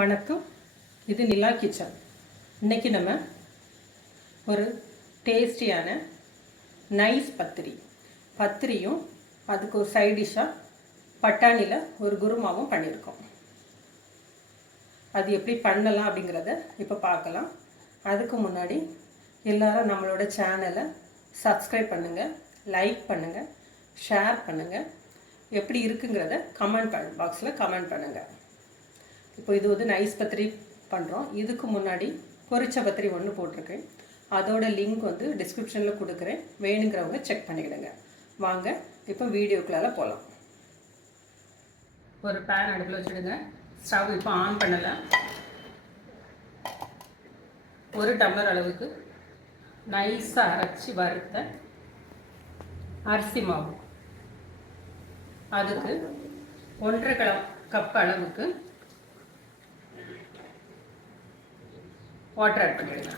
வணக்கம். இது நிலா கிச்சன். இன்றைக்கி நம்ம ஒரு டேஸ்டியான நைஸ் பத்திரியும் அதுக்கு ஒரு சைட் டிஷ்ஷாக பட்டாணியில் ஒரு குருமாவும் பண்ணியிருக்கோம். அது எப்படி பண்ணலாம் அப்படிங்கிறத இப்போ பார்க்கலாம். அதுக்கு முன்னாடி எல்லோரும் நம்மளோட சேனலை சப்ஸ்கிரைப் பண்ணுங்கள், லைக் பண்ணுங்கள், ஷேர் பண்ணுங்கள். எப்படி இருக்குங்கிறத கமெண்ட் பாக்ஸில் கமெண்ட் பண்ணுங்கள். இப்போ இது வந்து நைஸ் பத்திரி பண்ணுறோம். இதுக்கு முன்னாடி பொரிச்ச பத்திரி ஒன்று போட்டிருக்கேன். அதோட லிங்க் வந்து டிஸ்கிரிப்ஷனில் கொடுக்குறேன். வேணுங்கிறவங்க செக் பண்ணிக்கிடுங்க. வாங்க இப்போ வீடியோக்குள்ளால போகலாம். ஒரு பேன் அடுப்பில் வச்சுடுங்க. ஸ்டவ் இப்போ ஆன் பண்ணலை. 1 டம்ளர் அளவுக்கு நைஸாக அரைச்சி வறுத்த அரிசி மாவு, அதுக்கு 1.5 கப் அளவுக்கு வாட்டர் ஆட் பண்ணிடுங்க.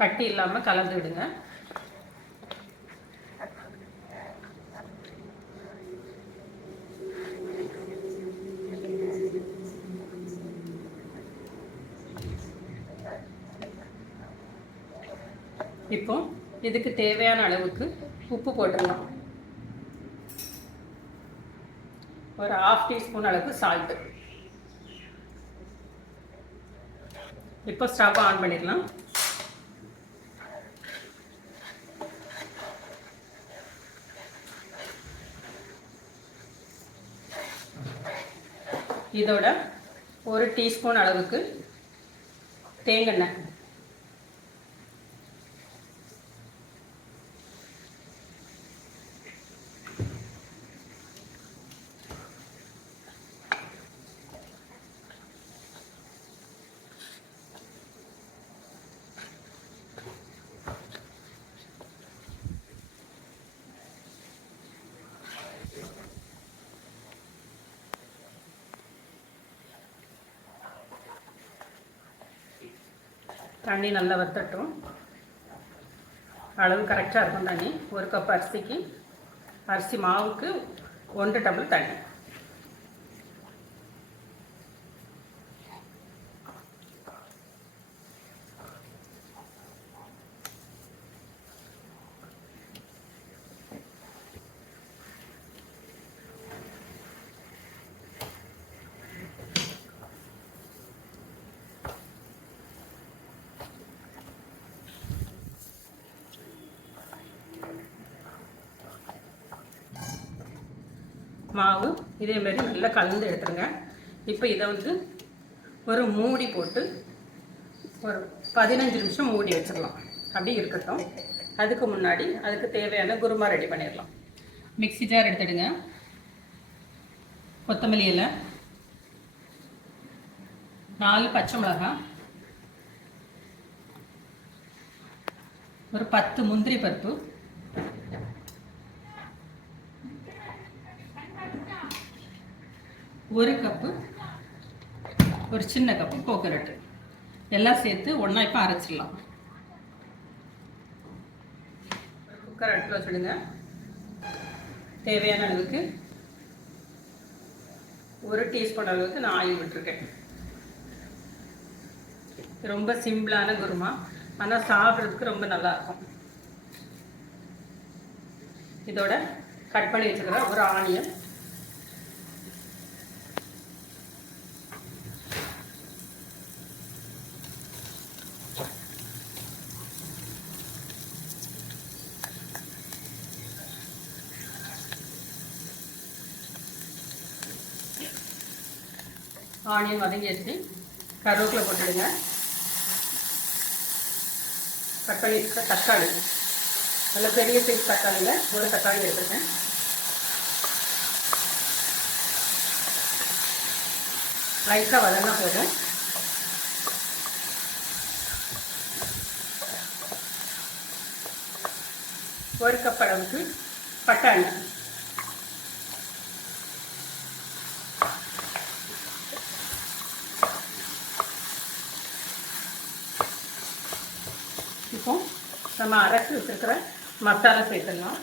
கட்டி இல்லாமல் கலந்து விடுங்க. இப்போ இதுக்கு தேவையான அளவுக்கு உப்பு போட்டுடலாம். ஒரு 1/2 டீஸ்பூன் அளவுக்கு சால்ட்டு. இப்போ ஸ்டவ் ஆன் பண்ணிடலாம். இதோட 1 டீஸ்பூன் அளவுக்கு தேங்காய். தண்ணி நல்லா வத்தட்டும். அளவு கரெக்டாக இருக்கும் தண்ணி. 1 கப் அரிசிக்கு, அரிசி மாவுக்கு 1 டம்ளர் தண்ணி. மாவு இதேமாரி நல்லா கலந்து எடுத்துருங்க. இப்போ இதை வந்து ஒரு மூடி போட்டு ஒரு 15 நிமிஷம் மூடி வச்சிடலாம். அப்படி இருக்கட்டும். அதுக்கு முன்னாடி அதுக்கு தேவையான குருமா ரெடி பண்ணிடலாம். மிக்ஸி ஜார் எடுத்துடுங்க. கொத்தமல்லி இலை, 4 பச்சை மிளகாய், ஒரு 10 முந்திரி பருப்பு, ஒரு கப்பு, ஒரு சின்ன கப்பு கோகனட் எல்லாம் சேர்த்து ஒன்றா இப்போ அரைச்சிடலாம். குக்கர் அடுப்பில் வச்சுடுங்க. தேவையான அளவுக்கு 1 டீஸ்பூன் அளவுக்கு நான் ஆயில் விட்டுருக்கேன். ரொம்ப சிம்பிளான குருமா, ஆனால் சாப்பிட்றதுக்கு ரொம்ப நல்லாயிருக்கும். இதோட கட் பண்ணி வச்சுக்கிற ஒரு ஆனியன், ஆனியன் வதங்கிடுச்சு. கருவேப்பிலை போட்டுடுங்க. கட் பண்ணி வச்சுக்க தக்காளி, நல்ல பெரிய சைஸ் தக்காளியில் ஒரு தக்காளி எடுத்துருக்கேன். லைட்டாக வதங்கினா போதும். ஒரு கப் அளவுக்கு பட்டாணி, நம்ம அரைச்சி வச்சுருக்கிற மசாலா சேர்த்துடலாம்.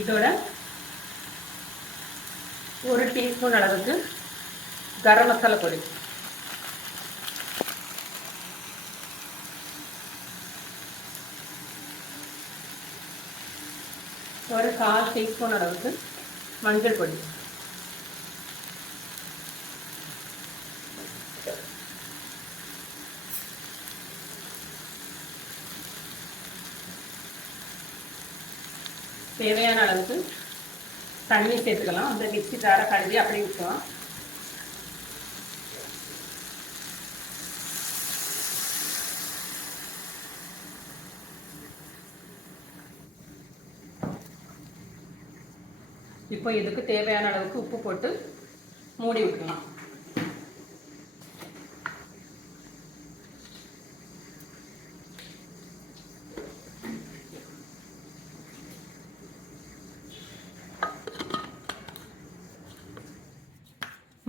இதோட 1 டீஸ்பூன் அளவுக்கு கரம் மசாலா பொடி, ஒரு 1/4 டீஸ்பூன் அளவுக்கு மஞ்சள் பொடி, தேவையான அளவுக்கு தண்ணி சேர்த்துக்கலாம். அந்த மிக்ஸி ஜாரை கழுவி அப்படியே ஊற்றலாம். இப்போ இதுக்கு தேவையான அளவுக்கு உப்பு போட்டு மூடி விட்டுக்கலாம்.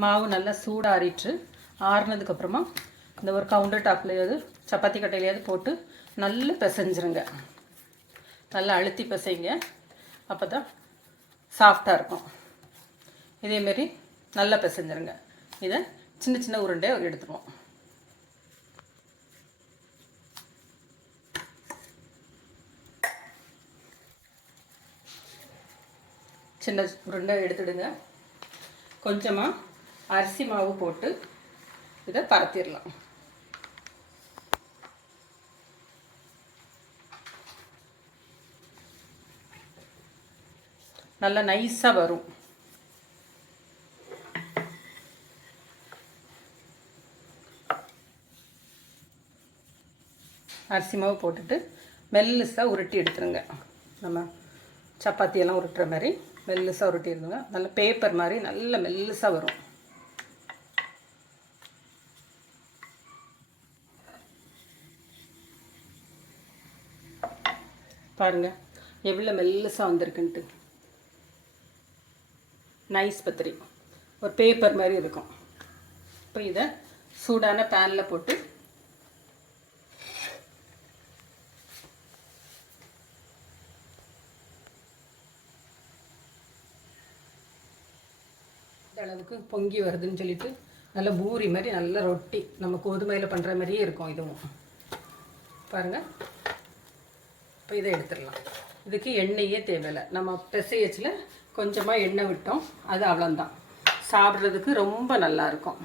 மாவு நல்லா சூடாறிட்டு ஆறுனதுக்கப்புறமா இந்த ஒரு கவுண்டர் டாப்லையாவது சப்பாத்தி கட்டையிலையாவது போட்டு நல்லா பிசைஞ்சிருங்க. நல்லா அழுத்தி பிசைங்க, அப்போ தான் சாஃப்டாக இருக்கும். இதேமாரி நல்லா பிசைஞ்சிருங்க. இதை சின்ன சின்ன உருண்டையாக எடுத்துருவோம். சின்ன உருண்டை எடுத்துடுங்க. கொஞ்சமாக அரிசி மாவு போட்டு இதை பரத்திடலாம். நல்லா நைஸாக வரும். அரிசி மாவு போட்டுட்டு மெல்லிசாக உருட்டி எடுத்துருங்க. நம்ம சப்பாத்தியெல்லாம் உருட்டுற மாதிரி மெல்லிசாக உருட்டி எடுத்துங்க. நல்ல பேப்பர் மாதிரி நல்ல மெல்லிசாக வரும். பாருங்கள் எவ்வளோ மெல்லிசாக வந்திருக்குன்ட்டு. நைஸ் பத்திரி ஒரு பேப்பர் மாதிரி இருக்கும். இப்போ இதை சூடான பேனில் போட்டு இந்த அளவுக்கு பொங்கி வருதுன்னு சொல்லிட்டு நல்ல பூரி மாதிரி நல்ல ரொட்டி நம்ம கோதுமையில் பண்ணுற மாதிரியே இருக்கும் இதுவும். பாருங்கள், இப்போ இதை எடுத்துடலாம். இதுக்கு எண்ணெயே தேவையில்லை. நம்ம பிசையச்சில் கொஞ்சமாக எண்ணெய் விட்டோம், அது அவ்வளோந்தான். சாப்பிட்றதுக்கு ரொம்ப நல்லாயிருக்கும்.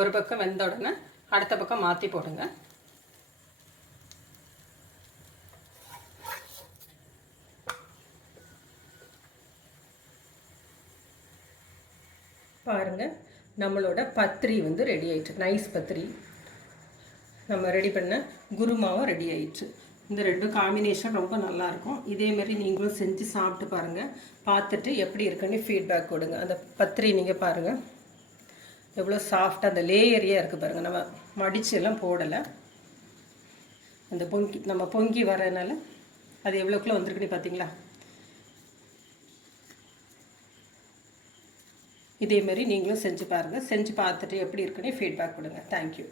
ஒரு பக்கம் வெந்த உடனே அடுத்த பக்கம் மாற்றி போடுங்க. பாருங்கள், நம்மளோட பத்திரி வந்து ரெடி ஆயிடுச்சு. நைஸ் பத்திரி நம்ம ரெடி பண்ண குருமாவும் ரெடி ஆயிடுச்சு. இந்த ரெண்டும் காம்பினேஷன் ரொம்ப நல்லாயிருக்கும். இதேமாரி நீங்களும் செஞ்சு சாப்பிட்டு பாருங்கள். பார்த்துட்டு எப்படி இருக்குன்னு ஃபீட்பேக் கொடுங்க. அந்த பத்திரி நீங்கள் பாருங்கள் எவ்வளோ சாஃப்டாக அந்த லேயரியாக இருக்குது பாருங்கள். நம்ம மடித்து எல்லாம் போடலை. அந்த நம்ம பொங்கி வரனால அது எவ்வளோக்குள்ள வந்திருக்குன்னு பார்த்தீங்களா? இதேமாரி நீங்களும் செஞ்சு பாருங்கள். செஞ்சு பார்த்துட்டு எப்படி இருக்குன்னு ஃபீட்பேக் கொடுங்க. தேங்க்யூ.